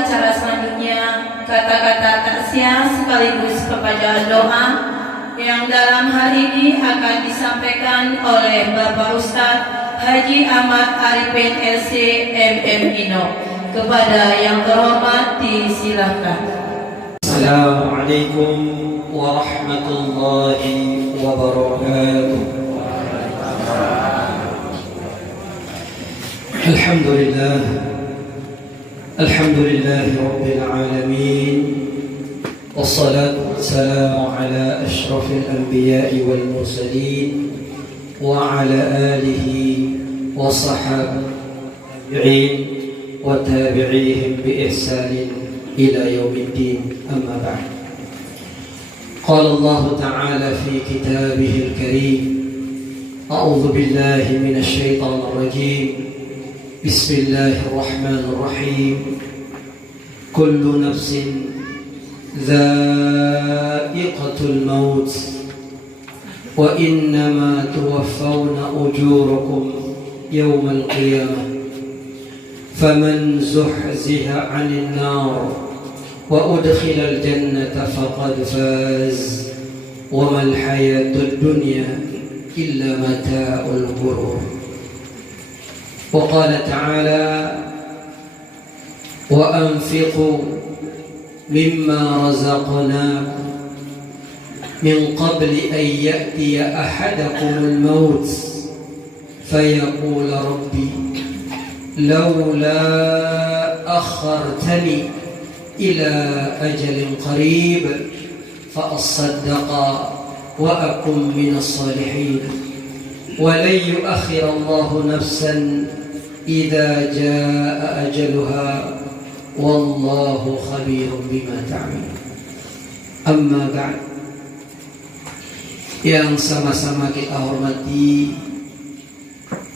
acara selanjutnya kata-kata takziah sekaligus pembacaan doa yang dalam hal ini akan disampaikan oleh Bapak Ustadz Haji Ahmad Arifin LC MM Ino. Kepada yang terhormat disilahkan. Assalamualaikum warahmatullahi wabarakatuh. Alhamdulillahi rabbil alamin. Wassalatu wassalamu ala ashrafil anbiya'i wal mursalin wa ala alihi wa sahbihi wa tabi'ihim bi ihsanin ila yaumiddin. Amma ba'd. Qala Allah ta'ala fi kitabihil karim. A'udzu billahi minasy syaithanir rajim. Bismillahir rahmanir rahim. Kullu nafsin dha'iqatul maut wa innama tuwaffawna ujurakum yawmal qiyamah. فمن زحزح عن النار وأدخل الجنة فقد فاز وما الحياة الدنيا إلا متاع الغرور. وقال تعالى وأنفقوا مما رزقناكم من قبل أن يأتي أحدكم الموت فيقول ربي لولا أخرتني إلى أجل قريب فأصدق وأكن من الصالحين ولن يؤخر الله نفسا إذا جاء أجلها والله خبير بما تعملون. أما بعد, yang sama-sama kita hormati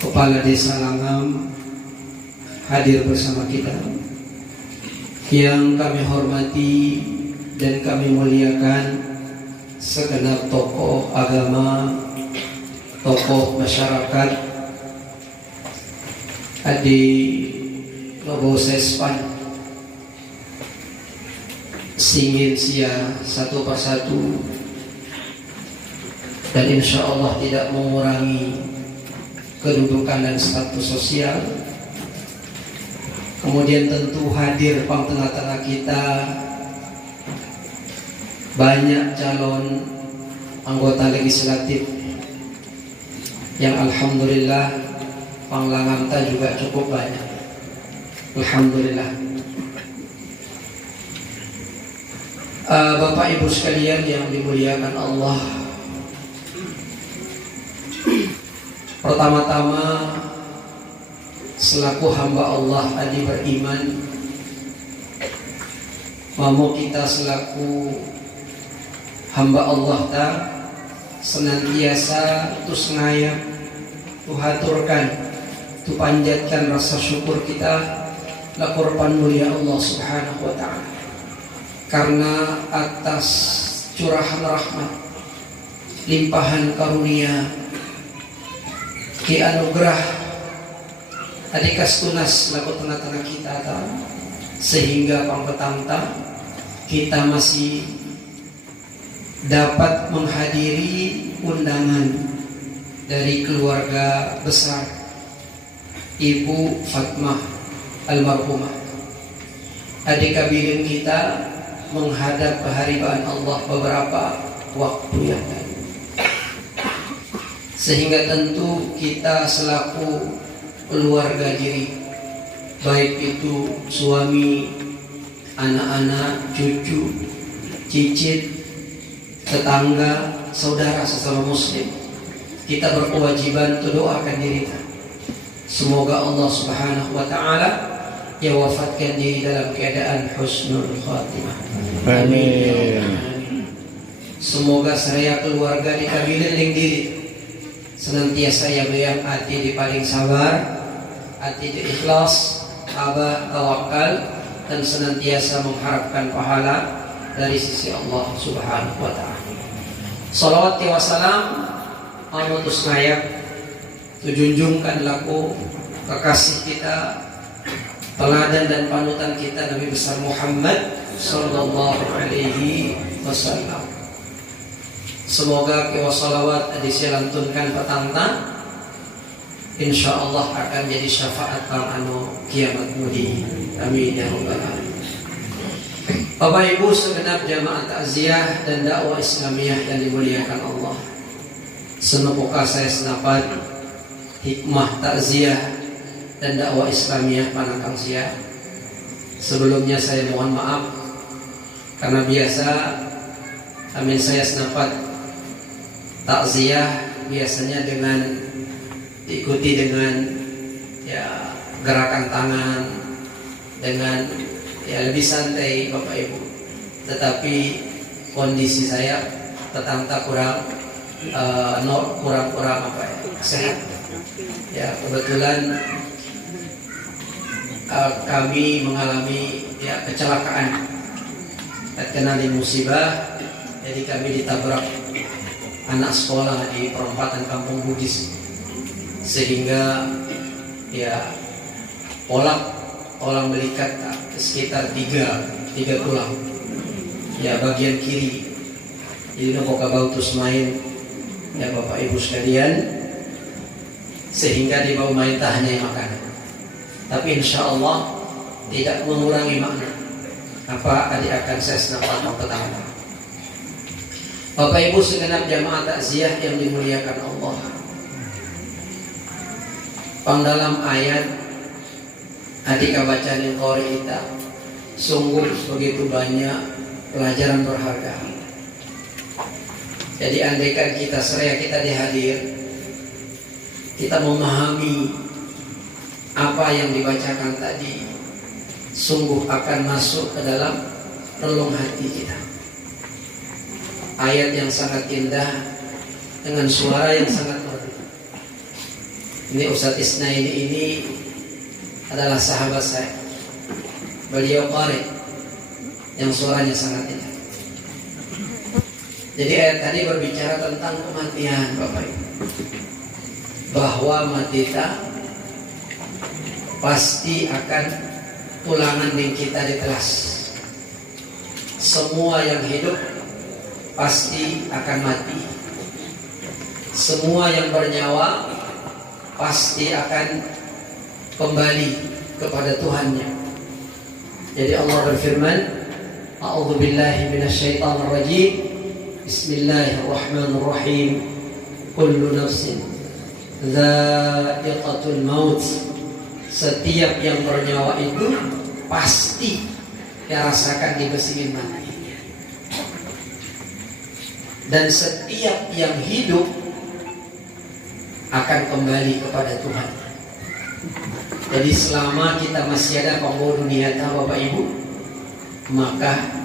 Kepala Desa Langam hadir bersama kita, yang kami hormati dan kami muliakan segenap tokoh agama, tokoh masyarakat, adik Lobo Sespan, singin sia satu persatu, dan insya Allah tidak mengurangi kedudukan dan status sosial. Kemudian tentu hadir pang tengah-tengah kita banyak calon anggota legislatif yang alhamdulillah pang Langamta juga cukup banyak. Alhamdulillah. Bapak Ibu sekalian yang dimuliakan Allah, pertama-tama selaku hamba Allah adi beriman, mau kita selaku hamba Allah ta senantiasa tu sengayak tu haturkan tu panjatkan rasa syukur kita la kurban mulia Allah subhanahu wa ta'ala, karena atas curahan rahmat, limpahan karunia, ki anugerah adikas tunas laku tengah-tengah kita tahu, sehingga pangpetanta kita masih dapat menghadiri undangan dari keluarga besar Ibu Fatmah almarhumah, adik kabilin kita menghadap kehadiran Allah beberapa waktu yang lalu, sehingga tentu kita selaku keluarga diri, baik itu suami, anak-anak, cucu, cicit, tetangga, saudara sesama muslim, kita berkewajiban untuk doakan diri kita. Semoga Allah subhanahu wa ta'ala ya wafatkan diri dalam keadaan husnul khatimah. Amin. Semoga seraya keluarga dikabilin diri senantiasa yang hati di paling sabar, hati di ikhlas, abah tawakal, dan senantiasa mengharapkan pahala dari sisi Allah subhanahu wa ta'ala. Salawat wa salam anutus nayak tujunjungkan laku kekasih kita teladan dan panutan kita Nabi besar Muhammad sallallahu alaihi wasallam. Semoga kiwa salawat disilantunkan petang insyaallah akan jadi syafaat kang anu kiamat mudi. Amin ya rabbal alamin. Bapak Ibu segenap jamaah takziah dan dakwah Islamiyah yang dimuliakan Allah. Semoga saya senapat hikmah takziah dan dakwah Islamiyah panakang sia. Sebelumnya saya mohon maaf karena biasa amin saya senapat takziah biasanya dengan diikuti dengan ya gerakan tangan, dengan ya lebih santai Bapak Ibu. Tetapi kondisi saya tetangga kurang apa ya, sehat. Ya kebetulan kami mengalami ya kecelakaan terkena di musibah, jadi kami ditabrak anak sekolah di perempatan Kampung Bugis, sehingga ya tulang belikat sekitar tiga tulang ya bagian kiri. Jadi nopo kabautus main ya Bapak Ibu sekalian, sehingga di bawah main tak hanya makanan, tapi insya Allah tidak mengurangi makna apa adik akan saya senapat pertama. Bapak Ibu segenap jamaah takziah yang dimuliakan Allah, dalam ayat adik bacaan yang qori kita sungguh begitu banyak pelajaran berharga. Jadi andaikan kita seraya kita dihadir, kita memahami apa yang dibacakan tadi, sungguh akan masuk ke dalam relung hati kita. Ayat yang sangat indah dengan suara yang sangat merdu. Ini Ustadz Isnaini ini adalah sahabat saya. Beliau qari yang suaranya sangat indah. Jadi ayat tadi berbicara tentang kematian Bapak Ibu, bahwa mati kita pasti akan tulangan yang kita ditelas. Semua yang hidup pasti akan mati. Semua yang bernyawa pasti akan kembali kepada Tuhannya. Jadi Allah berfirman, A'udzubillahi minasyaitonirrajim. Bismillahirrahmanirrahim. Kullu nafsin dha'iqatul maut. Setiap yang bernyawa itu pasti dirasakan di besi mati. Dan setiap yang hidup akan kembali kepada Tuhan. Jadi selama kita masih ada pembawa dunia Bapak Ibu, maka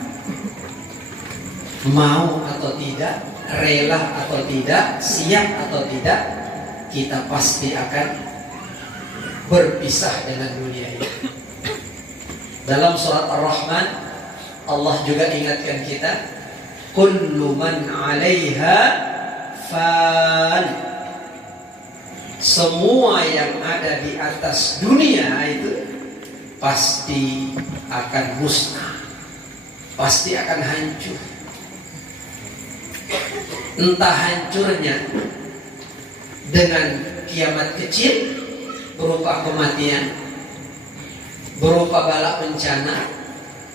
mau atau tidak, rela atau tidak, siap atau tidak, kita pasti akan berpisah dengan dunia ini. Dalam surat Ar-Rahman Allah juga ingatkan kita, kullu man 'alaiha fan. Semua yang ada di atas dunia itu pasti akan musnah, pasti akan hancur. Entah hancurnya dengan kiamat kecil berupa kematian, berupa bala bencana,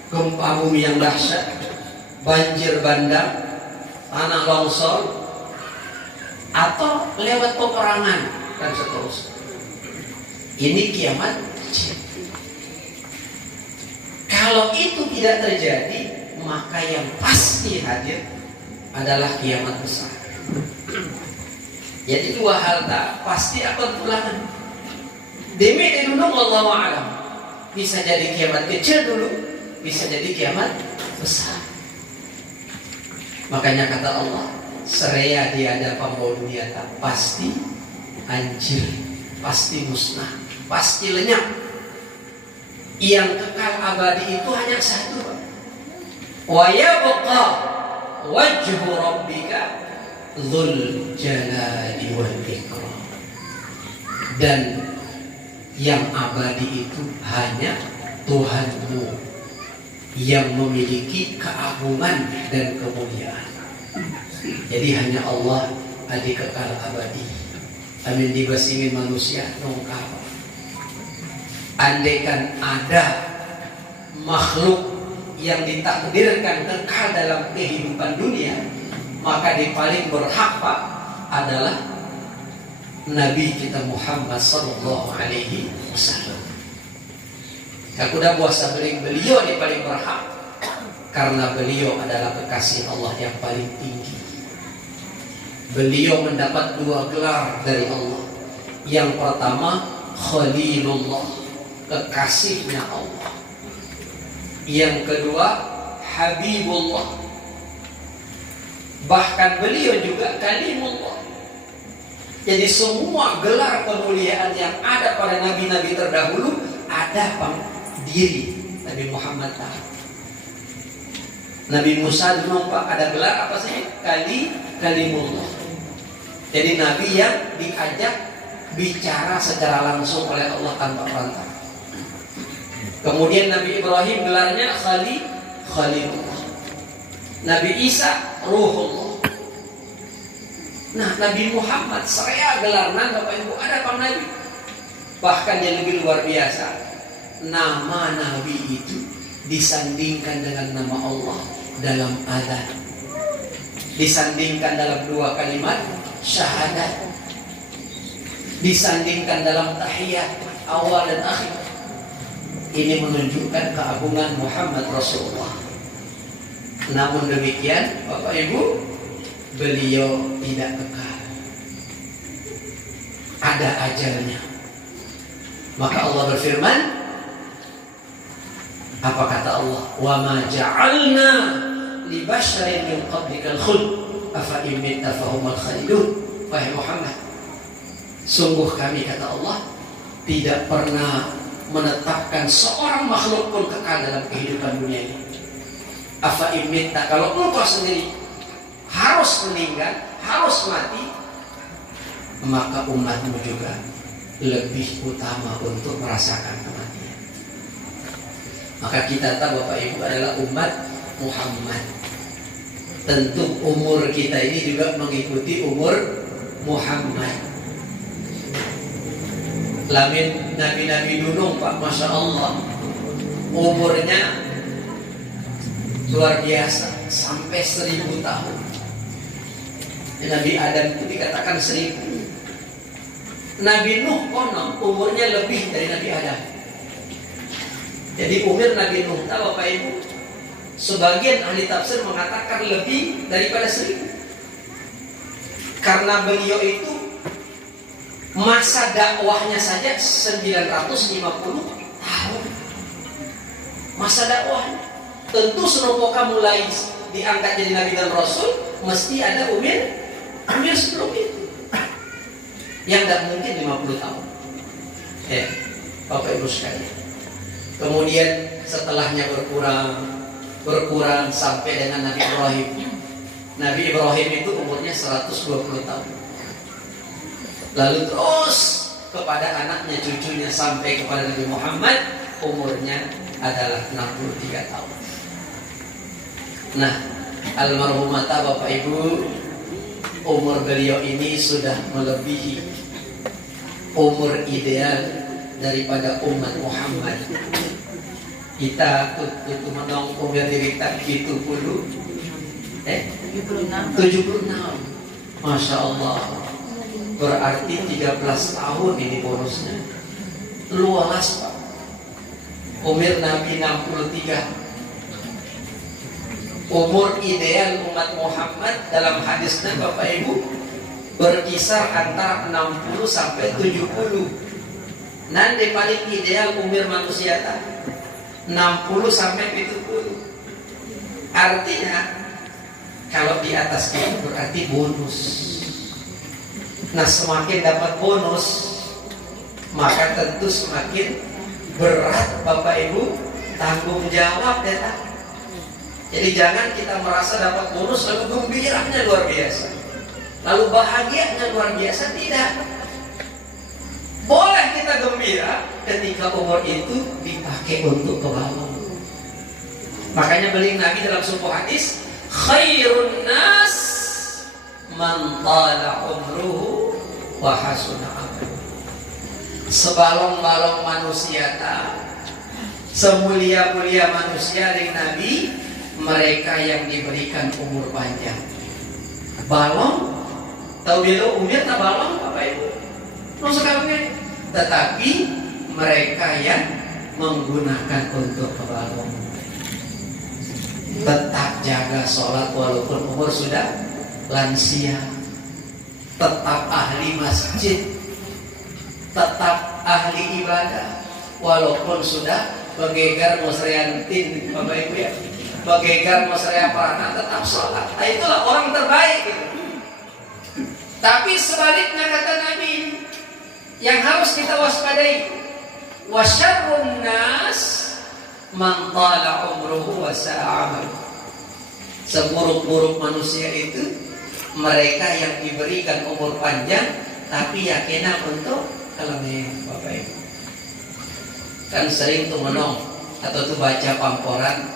gempa bumi yang dahsyat, banjir bandang, tanah longsor, atau lewat peperangan dan seterusnya. Ini kiamat kecil. Kalau itu tidak terjadi, maka yang pasti hadir adalah kiamat besar. Jadi dua hal tak pasti akan tulangan. Demi dulu wallahu a'lam. Bisa jadi kiamat kecil dulu, bisa jadi kiamat besar. Makanya kata Allah, seraya tiada pembawa dunia tak pasti hancur, pasti musnah, pasti lenyap. Yang kekal abadi itu hanya satu, wa yabqa wajhu rabbika dzul jalali wal ikram. Dan Yang abadi itu hanya Tuhanmu yang memiliki keagungan dan kemuliaan. Jadi hanya Allah adi kekal abadi. Amin dibasingin manusia nongkap. Andaikan ada makhluk yang ditakdirkan kekal dalam kehidupan dunia, maka di paling berhak Pak adalah Nabi kita Muhammad sallallahu alaihi wasallam. Aku udah puasa beliau di paling berhak karena beliau adalah kekasih Allah yang paling tinggi. Beliau mendapat 2 gelar dari Allah. Yang pertama Khalilullah, kekasihnya Allah. Yang kedua Habibullah. Bahkan beliau juga Kalimullah. Jadi semua gelar kemuliaan yang ada pada nabi-nabi terdahulu ada pada diri Nabi Muhammad. Nabi Musa dulu Pak ada gelar apa sih? Kalimullah. Jadi nabi yang diajak bicara secara langsung oleh Allah tanpa perantara. Kemudian Nabi Ibrahim gelarnya Khalilullah. Nabi Isa Ruhullah. Nah, Nabi Muhammad saya gelarna Bapak Ibu ada Pak Nabi. Bahkan yang lebih luar biasa, nama Nabi itu disandingkan dengan nama Allah dalam adzan. Disandingkan dalam 2 kalimat syahadat. Disandingkan dalam tahiyat awal dan akhir. Ini menunjukkan keagungan Muhammad Rasulullah. Namun demikian, Bapak Ibu, beliau tidak kekal. Ada ajalnya. Maka Allah berfirman, apa kata Allah? Wa ma ja'alna li basharin min qablikal khuld afa in mitta fahumul khalidun. Wahai Muhammad, sungguh kami kata Allah tidak pernah menetapkan seorang makhluk pun kekal dalam kehidupan dunia ini. Afa in mitta, kalau engkau sendiri harus meninggal, harus mati, maka umatmu juga lebih utama untuk merasakan kematian. Maka kita tahu Bapak Ibu adalah umat Muhammad. Tentu umur kita ini juga mengikuti umur Muhammad. Lamin nabi-nabi dulu Pak, Masya Allah, umurnya luar biasa sampai 1000 tahun. Nabi Adam itu dikatakan 1000. Nabi Nuh konon umurnya lebih dari Nabi Adam. Jadi umur Nabi Nuh, tahu Bapak Ibu, sebagian ahli tafsir mengatakan lebih daripada 1000. Karena beliau itu masa dakwahnya saja 950 tahun. Masa dakwahnya. Tentu senopoka mulai diangkat jadi Nabi dan Rasul, mesti ada umur sebelum itu. Yang tidak mungkin 50 tahun. Bapak Ibu sekalian. Kemudian setelahnya berkurang sampai dengan Nabi Ibrahim. Nabi Ibrahim itu umurnya 120 tahun. Lalu terus kepada anaknya, cucunya, sampai kepada Nabi Muhammad, umurnya adalah 63 tahun. Nah, almarhumah Bapak Ibu, umur beliau ini sudah melebihi umur ideal daripada umat Muhammad. Kita itu menong umur diri tak 76. Masya Allah. Berarti 13 tahun ini bonusnya. Luas Pak. Umur Nabi 63. Umur ideal umat Muhammad dalam hadisnya Bapak Ibu berkisar antara 60 sampai 70. Nanti paling ideal umur manusia 60 sampai 70. Artinya kalau di atas itu berarti bonus. Nah, semakin dapat bonus, maka tentu semakin berat Bapak Ibu tanggung jawab ya. Jadi jangan kita merasa dapat bonus lalu gembiranya luar biasa, lalu bahagianya luar biasa. Tidak. Boleh kita gembira ketika umur itu dipakai untuk kebaikan. Makanya beliau Nabi dalam sebuah hadis, khairun nas man tala umruhu wa hasuna amaluhu. Sebalong-balong manusia semulia-mulia manusia dengan Nabi, mereka yang diberikan umur panjang. Balong, tahu belo umur tak balong apa itu? Sekarang tetapi mereka yang menggunakan untuk kebalong. Tetap jaga sholat walaupun umur sudah lansia, tetap ahli masjid, tetap ahli ibadah walaupun sudah begegar musriantin, Bapak Ibu ya, begegar musria parana, tetap sholat. Nah, itulah orang terbaik gitu. Tapi sebaliknya kata Nabi, yang harus kita waspadai, wasyarrun nas man tala umruhu wa sa'a amaluhu. Seburuk-buruk manusia itu mereka yang diberikan umur panjang tapi yakinah untuk kelemahan. Bapak Ibu kan sering tuh menong atau tuh baca pamporan,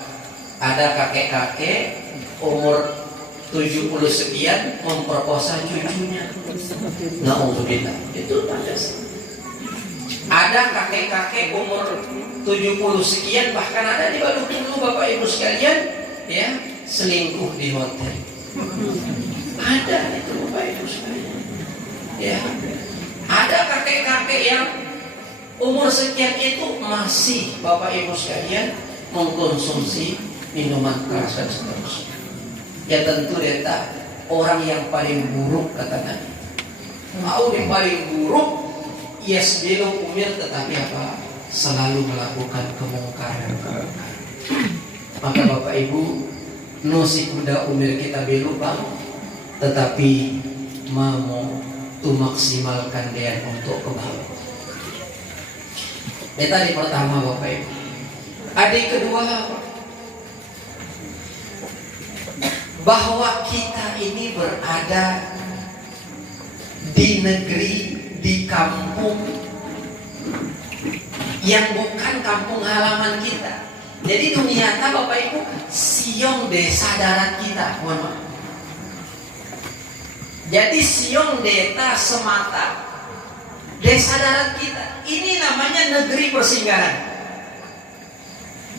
ada kakek-kakek umur 70 sekian memperkosa cucunya. Na'udzubillah. Itu ada kakek-kakek umur 70 sekian, bahkan ada di Bengkulu Bapak Ibu sekalian, ya, selingkuh di hotel. Ada itu Bapak Ibu sekalian. Ya. Ada kakek-kakek yang umur sekian itu masih Bapak Ibu sekalian mengkonsumsi minuman keras dan seterusnya. Ya tentu deta orang yang paling buruk kata Nabi. Mau yang paling buruk, yes belum umir tetapi apa? Selalu melakukan kemungkaran. Maka Bapak Ibu, nusi kuda umir kita belum bang, tetapi mau tu maksimalkan dia untuk kebaikan. Itu tadi pertama Bapak Ibu. Adik kedua, bahwa kita ini berada di negeri, di kampung yang bukan kampung halaman kita. Jadi dunia Bapak Ibu siong desa darat kita, mohon maaf. Jadi siong deta semata desa darat kita. Ini namanya negeri persinggahan.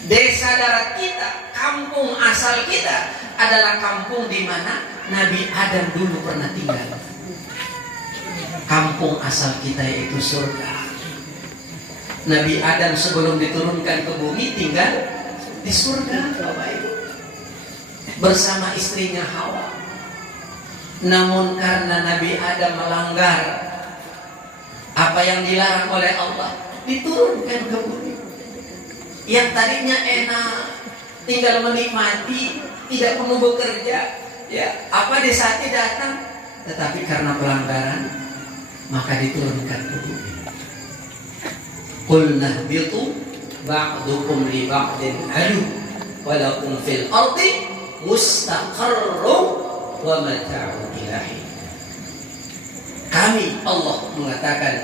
Desa darat kita, kampung asal kita adalah kampung di mana Nabi Adam dulu pernah tinggal. Kampung asal kita yaitu surga. Nabi Adam sebelum diturunkan ke bumi tinggal di surga, Bapak Ibu, bersama istrinya Hawa. Namun karena Nabi Adam melanggar apa yang dilarang oleh Allah, diturunkan ke bumi. Yang tadinya enak, tinggal menikmati, tidak perlu bekerja, ya apa desanya datang, tetapi karena pelanggaran maka diturunkan ke bumi. Qul nahbitu ba'dukum li ba'din adu wa lakum fil ardi mustaqarrun wa mata'un ilahi. Kami Allah mengatakan,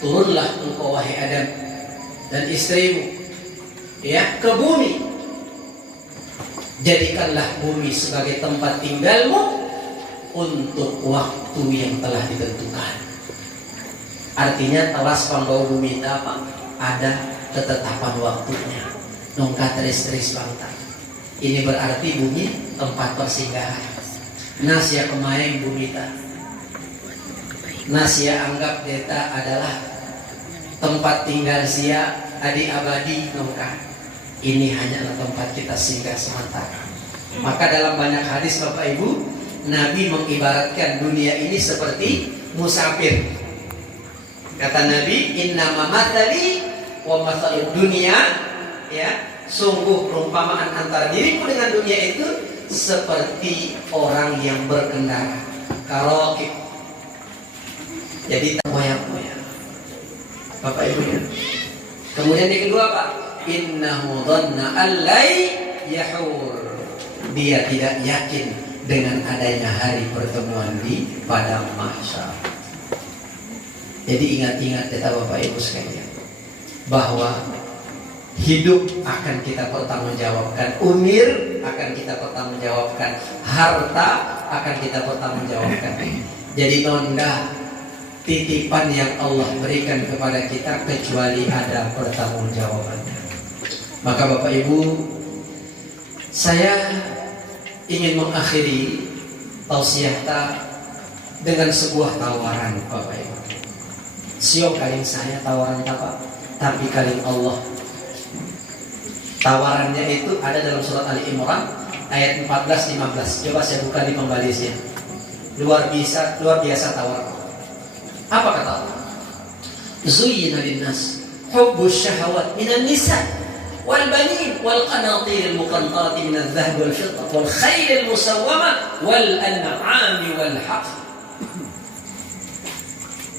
turunlah engkau wahai Adam dan istrimu, ya, ke bumi. Jadikanlah bumi sebagai tempat tinggalmu untuk waktu yang telah ditentukan. Artinya telas pambau bumi apa? Ada ketetapan waktunya. Nongkat teris bangta. Ini berarti bumi tempat persinggahan. Nasya kemain bumi ta. Nasya anggap deta adalah tempat tinggal sia adi abadi nongkat. Ini hanyalah tempat kita singgah sementara. Maka dalam banyak hadis Bapak Ibu, Nabi mengibaratkan dunia ini seperti musafir. Kata Nabi, innama mathali wa mathalud dunia, ya, sungguh perumpamaan antara diriku dengan dunia itu seperti orang yang berkendara karokib. Jadi terkoyak-koyak Bapak Ibu ya. Kemudian yang kedua Pak, innahu dhanna allai yahur. Dia tidak yakin dengan adanya hari pertemuan di padang mahsyar. Jadi ingat-ingat kata Bapak Ibu sekalian, bahwa hidup akan kita pertanggungjawabkan, umur akan kita pertanggungjawabkan, harta akan kita pertanggungjawabkan. Jadi nonda titipan yang Allah berikan kepada kita kecuali ada pertanggungjawabannya. Maka Bapak Ibu, saya ingin mengakhiri tausiah dengan sebuah tawaran Bapak Ibu. Sio kaling saya tawaran apa? Tapi kaling Allah. Tawarannya itu ada dalam surat Ali Imran ayat 14-15. Coba saya buka di pembalisnya. Luar biasa tawaran. Apa kata Allah? Zuyyina linnas hubbus syahawat minan nisa wal banin wal qanatir al muqantarati min adh-dhahab wal fiddah wal khayl al musawwamah wal an'am wal harth.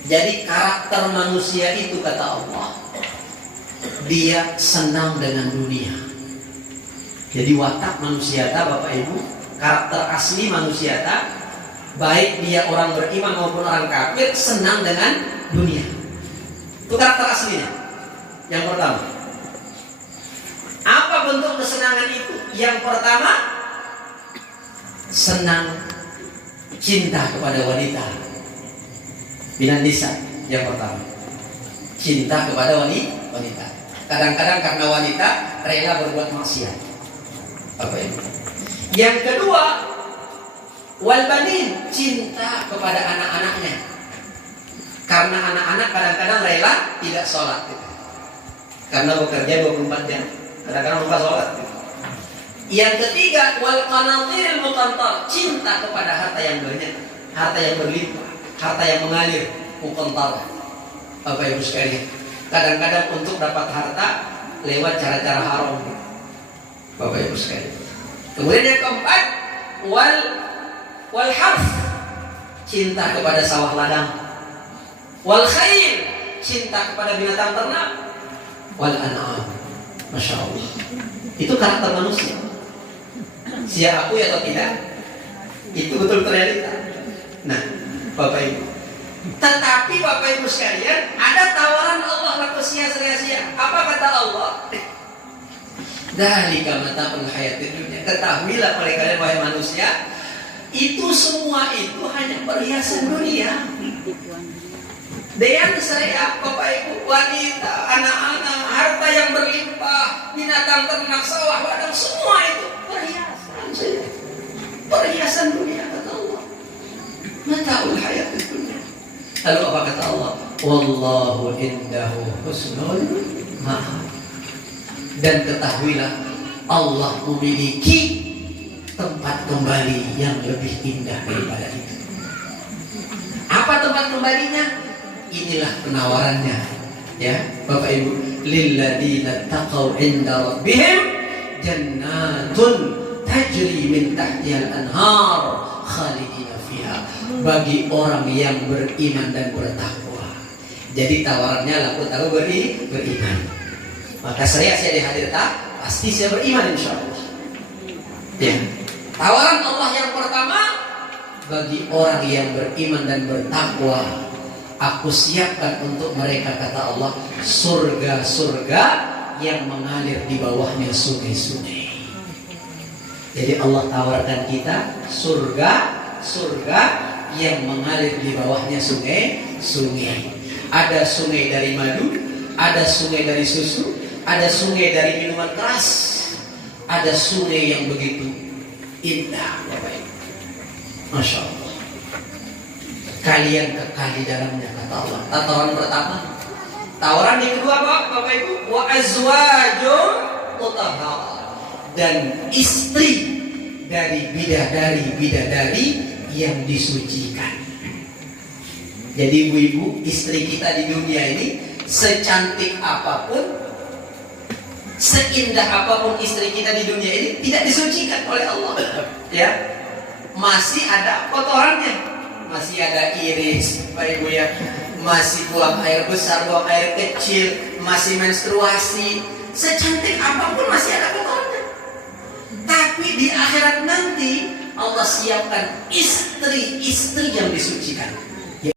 Jadi karakter manusia itu kata Allah, dia senang dengan dunia. Jadi watak manusia Bapak Ibu, karakter asli manusia baik dia orang beriman maupun orang kafir, senang dengan dunia. Itu karakter aslinya. Yang pertama. Apa bentuk kesenangan itu? Yang pertama, senang cinta kepada wanita. Binan nisa yang pertama, cinta kepada wanita. Kadang-kadang karena wanita rela berbuat maksiat. Apa itu? Yang kedua, wal banin, cinta kepada anak-anaknya. Karena anak-anak kadang-kadang rela tidak sholat. Karena bekerja 24 jam, kadang-kadang lupa sholat. Yang ketiga, wal qanatir muqantar, cinta kepada harta yang banyak, harta yang berlimpah, harta yang mengalir, muqantar. Bapak Ibu sekalian, kadang-kadang untuk dapat harta lewat cara-cara haram. Bapak Ibu sekalian. Kemudian yang keempat, wal harf, cinta kepada sawah ladang. Wal khayl, cinta kepada binatang ternak. Wal an'am, masya Allah. Itu karakter manusia. Siap aku atau tidak? Itu betul realita. Nah, Bapak Ibu. Tetapi Bapak Ibu sekalian, ada tawaran Allah laku sia-sia. Apa kata Allah? Dzalika mata'ul hayatid dunya. Ketahuilah oleh kalian wahai manusia, itu semua itu hanya perhiasan dunia. Dan saya, Bapak Ibu, wanita, anak-anak, harta yang berlimpah, binatang ternak, sawah, ladang, semua itu perhiasan saja. Perhiasan dunia kata Allah. Mata'ul hayatid dunya. Lalu apa kata Allah? Wallahu indahu husnul ma'ab. Dan ketahuilah Allah memiliki tempat kembali yang lebih indah daripada itu. Apa tempat kembalinya? Inilah penawarannya, ya Bapak Ibu. Lilladzina taqaw 'inda rabbihim jannatun tajri min tahtihal anhar khalidina fiha. Bagi orang yang beriman dan bertakwa. Jadi tawarannya laku tahu beriman. Maka saya dihadir pasti saya beriman insyaallah. Ya. Tawaran Allah yang pertama, bagi orang yang beriman dan bertakwa, aku siapkan untuk mereka kata Allah surga-surga yang mengalir di bawahnya sungai-sungai. Jadi Allah tawarkan kita surga yang mengalir di bawahnya sungai-sungai. Ada sungai dari madu, ada sungai dari susu, ada sungai dari minuman keras, ada sungai yang begitu indah, Bapak Ibu. Masya Allah. Kalian kekal di dalamnya kata Allah. Tawaran pertama. Tawaran yang kedua Bapak Ibu, wa azwajun mutahharah, dan istri dari bidadari yang disucikan. Jadi ibu-ibu, istri kita di dunia ini secantik apapun, seindah apapun istri kita di dunia ini tidak disucikan oleh Allah. Ya, masih ada kotorannya, masih ada iris, Pak Ibu ya, masih buang air besar, buang air kecil, masih menstruasi. Secantik apapun masih ada kotorannya. Tapi di akhirat nanti Allah siapkan istri yang disucikan.